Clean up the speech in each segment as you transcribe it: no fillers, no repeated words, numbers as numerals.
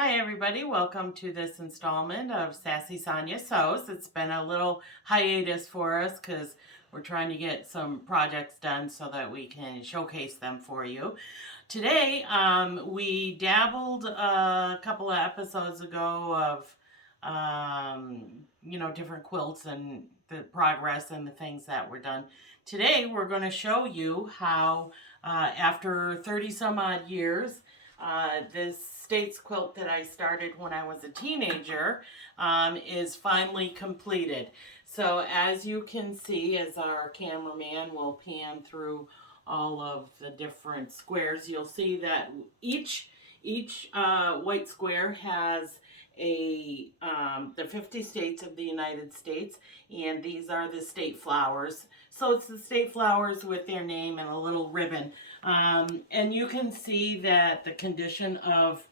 Hi everybody, welcome to this installment of Sassy Sonya Sews. It's been a little hiatus for us because we're trying to get some projects done so that we can showcase them for you. Today, we dabbled a couple of episodes ago of, different quilts and the progress and the things that were done. Today, we're going to show you how, after 30 some odd years, this States quilt that I started when I was a teenager is finally completed. So as you can see, as our cameraman will pan through all of the different squares, you'll see that each white square has the 50 states of the United States, and these are the state flowers. So it's the state flowers with their name and a little ribbon. And you can see that the condition of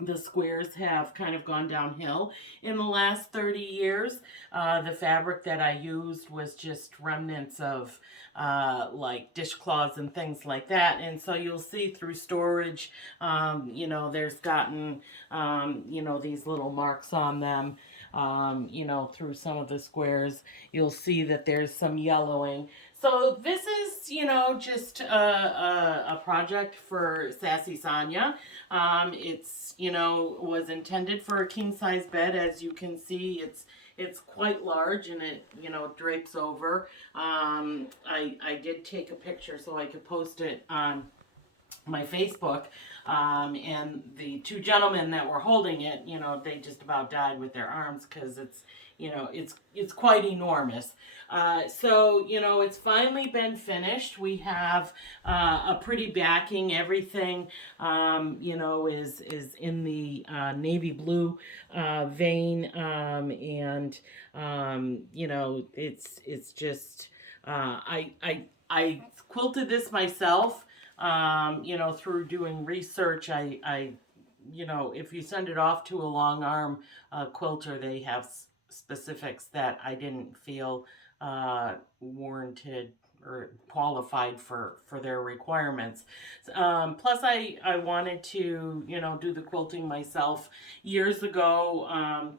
the squares have kind of gone downhill in the last 30 years. The fabric that I used was just remnants of like dishcloths and things like that. And so you'll see through storage, there's gotten, these little marks on them. Through some of the squares, you'll see that there's some yellowing. So this is, just a project for Sassy Sonya. Was intended for a king size bed. As you can see, it's quite large and it, drapes over. I did take a picture so I could post it on my Facebook, and the two gentlemen that were holding it, they just about died with their arms because it's quite enormous. It's finally been finished. We have a pretty backing. Everything, is in the navy blue vein, it's just I quilted this myself. Through doing research, if you send it off to a long arm quilter, they have specifics that I didn't feel warranted or qualified for their requirements. Plus, I wanted to, do the quilting myself. Years ago, on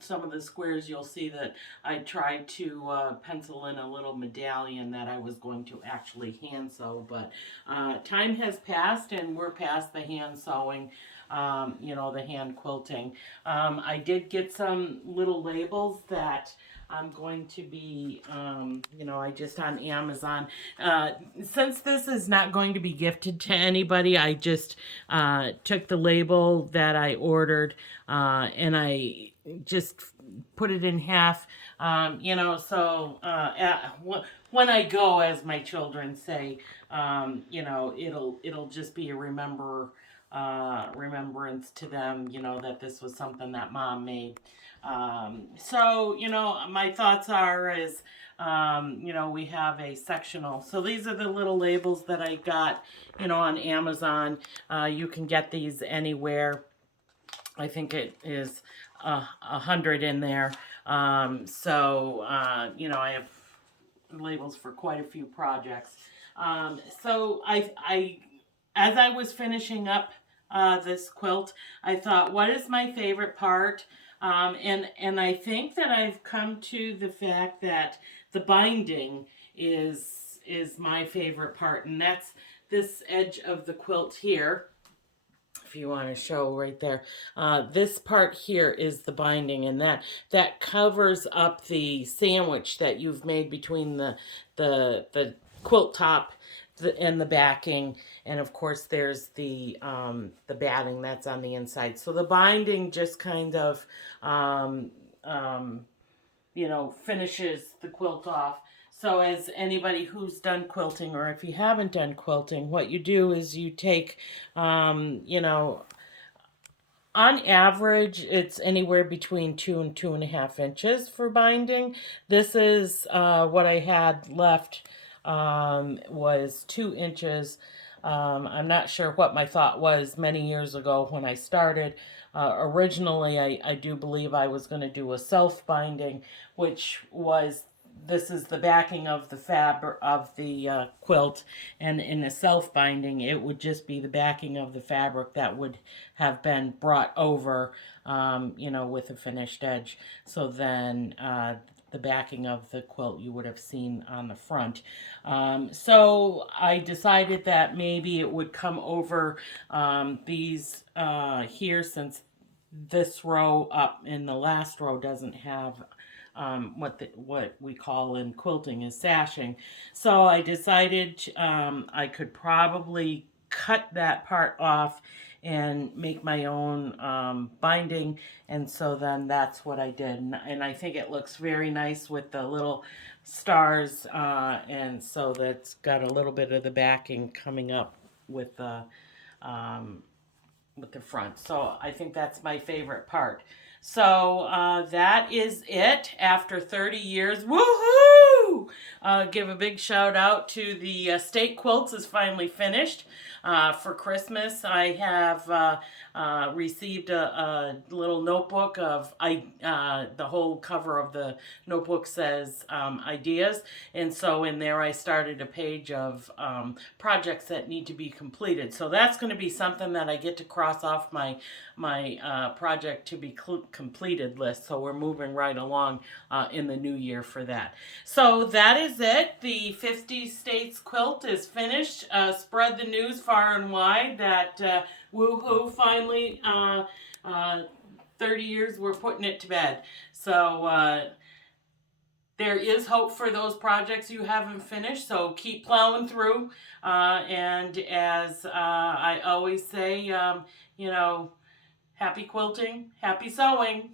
some of the squares, you'll see that I tried to pencil in a little medallion that I was going to actually hand sew, but time has passed and we're past the hand sewing. The hand quilting. I did get some little labels that I'm going to be, I just on Amazon. Since this is not going to be gifted to anybody, I just took the label that I ordered and I just put it in half, when I go, as my children say, it'll just be a remembrance to them, that this was something that mom made. My thoughts we have a sectional. So these are the little labels that I got, on Amazon. You can get these anywhere. I think it is 100 in there. I have labels for quite a few projects. As I was finishing up this quilt, I thought, what is my favorite part? And I think that I've come to the fact that the binding is my favorite part, and that's this edge of the quilt here. If you want to show right there, this part here is the binding, and that covers up the sandwich that you've made between the quilt top and the backing, and of course there's the batting that's on the inside. So the binding just kind of finishes the quilt off. So as anybody who's done quilting, or if you haven't done quilting, what you do is you take on average, it's anywhere between 2 and 2.5 inches for binding. This is what I had left, was 2 inches. I'm not sure what my thought was many years ago when I started. Originally, I do believe I was going to do a self-binding, which was this is the backing of the fabric of the quilt, and in a self binding it would just be the backing of the fabric that would have been brought over, you know, with a finished edge. So then the backing of the quilt you would have seen on the front. So I decided that maybe it would come over these here, since this row up in the last row doesn't have what we call in quilting is sashing. So I decided I could probably cut that part off and make my own binding, and so then that's what I did, and I think it looks very nice with the little stars, and so that's got a little bit of the backing coming up um, with the front. So I think that's my favorite part. So that is it after 30 years. Woohoo! Give a big shout out to the state quilts is finally finished. For Christmas, I have received a little notebook of the whole cover of the notebook says ideas, and so in there I started a page of projects that need to be completed. So that's going to be something that I get to cross off my project to be completed list. So we're moving right along in the new year for that. So that is it. The 50 States quilt is finished. Spread the news far and wide that woohoo, finally 30 years we're putting it to bed. So there is hope for those projects you haven't finished, so keep plowing through. And as I always say, you know, happy quilting, happy sewing.